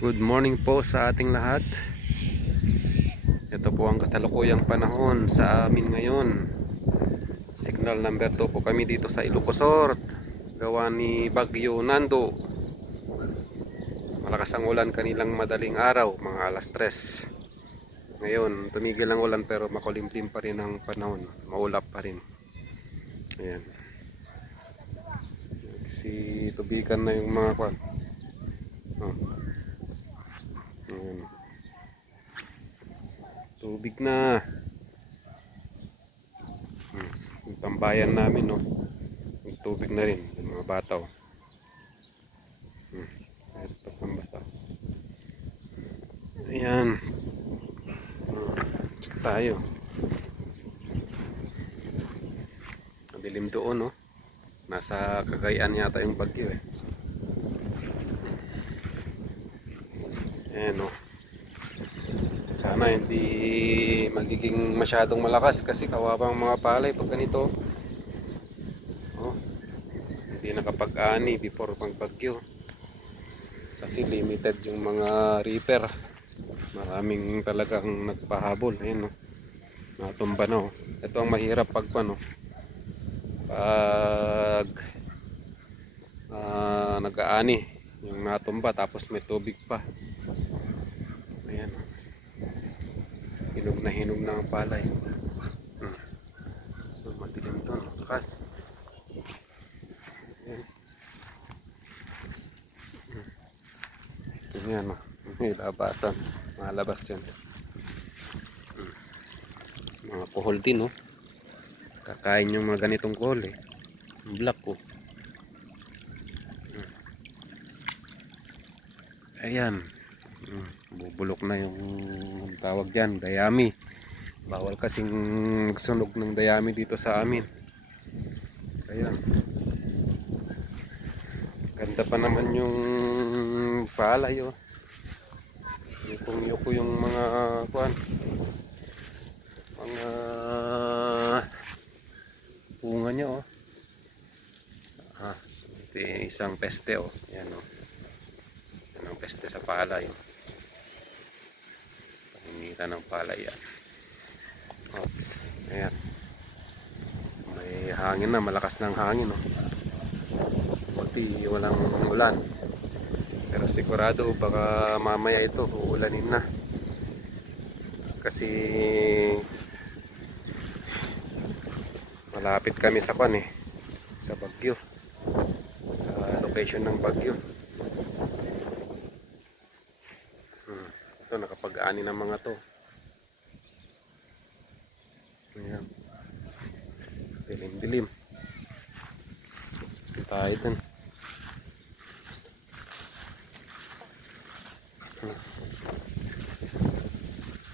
Good morning po sa ating lahat. Ito po ang kasalukuyang panahon sa amin ngayon. Signal number 2 po kami dito sa Ilocosort. Gawa ni Bagyo Nando. Malakas ang ulan kanilang madaling araw, mga alas 3. Ngayon, tumigil ang ulan pero makulimlim pa rin ang panahon. Maulap pa rin. Ayan. Si tubigan na yung mga kwan. Oh. Ayan. Tubig na. Yung tambayan namin, no. Yung tubig na rin, yung mga bataw. Kahit basang-basa. Ayan. Check tayo. Madilim doon, no. Nasa Cagayan yata yung bagyo, eh. Ayan, no. Sana hindi magiging masyadong malakas kasi kawawang mga palay pag ganito. Oh, hindi nakapag-ani before magbagyo. Kasi limited yung mga reaper. Maraming talagang nagpahabol. Ayan, no. Natumba na, oh. Ito ang mahirap pag ano, pag nag-aani yung natumba tapos may tubig pa. Ayan, oh. Hinog na ang palay. So, madilim to, lakas. Ayan, oh. May labasan, malabas yan. Mga kuhol din, oh. Kakain yung mga ganitong kuhol, eh. Black, oh. Ayan. Bubulok na yung tawag dyan, dayami. Bawal kasing sunog ng dayami dito sa amin. Ayan. Ganda pa naman yung palay, oh. Yukong-yuko yung mga kuan. Mga bunga niya, oh. Ito isang peste, oh. Ayan, oh. Yan ang peste sa palay, oh. Pangingitan ng palay yan. Oops. Ayan. May hangin na, malakas ng hangin, oh. Buti walang ulan. Pero sigurado baka mamaya ito uulanin na. Kasi malapit kami sa kwan, eh. Sa bagyo. Sa location ng bagyo. Ito nakapag-ani ng mga to. Ayan. Dilim-dilim. Tayo dun.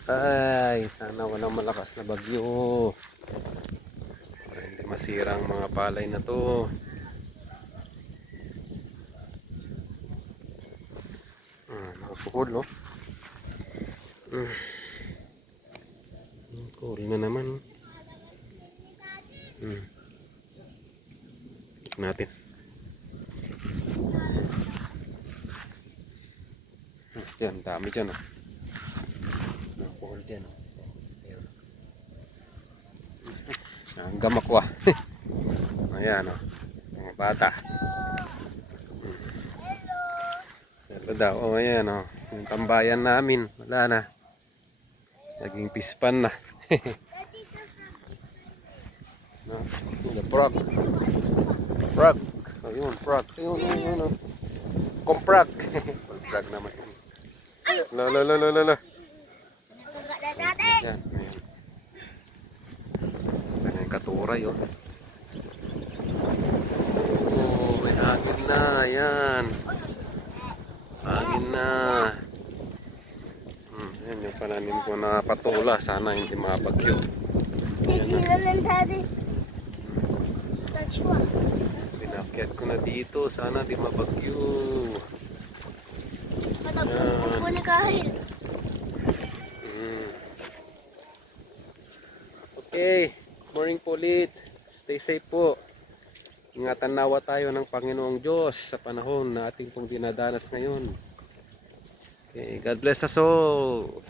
Ay, sana walang malakas na bagyo para hindi masira ang mga palay na to. Nakapuhol, oh. Cool na naman. Tignan natin. Yan, dami dyan, oh. Nakapuhol dyan, oh. Ang gamakwa. Ayan, oh. Mga bata. Hello daw. Oh, ayan, oh. Yung tambayan namin. Wala na. Naging pispan na. No? The frog. Frog. Ayun, frog. Ayun, oh. Comprag. Comprag naman. Lala. Ayan. Sana yung katuray, oh. Oh, may hangin na. Ayan. Hangin na. Ayan yung pananim ko na patula. Sana hindi mabagyo. Pinakyat ko na dito. Sana di mabagyo. Ayan. Okay. Morning po ulit. Stay safe po. Ingatan nawa tayo ng Panginoong Diyos sa panahon na ating pong dinadanas ngayon. Okay, God bless us all.